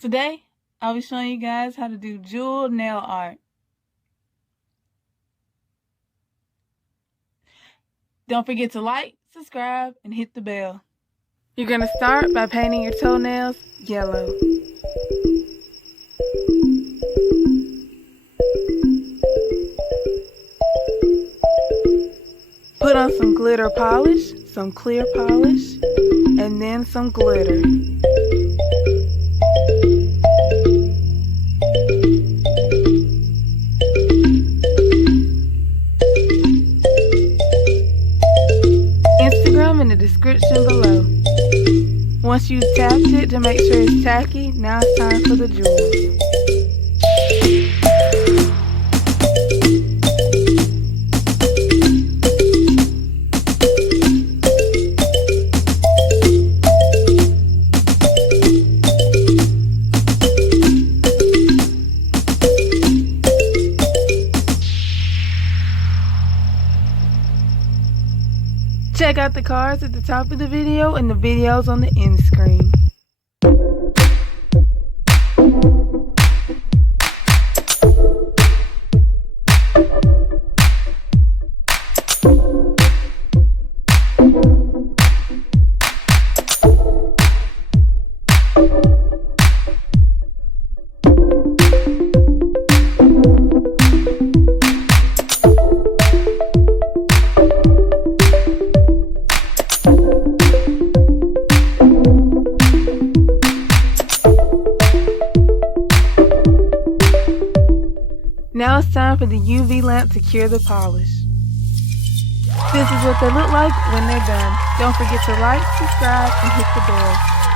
Today, I'll be showing you guys how to do jewel nail art. Don't forget to like, subscribe, and hit the bell. You're going to start by painting your toenails yellow. Put on some glitter polish, some clear polish, and then some glitter. Instagram in the description below. Once you've tapped it to make sure it's tacky, now it's time for the jewels. Check out the cards at the top of the video and the videos on the end screen. Now it's time for the UV lamp to cure the polish. This is what they look like when they're done. Don't forget to like, subscribe, and hit the bell.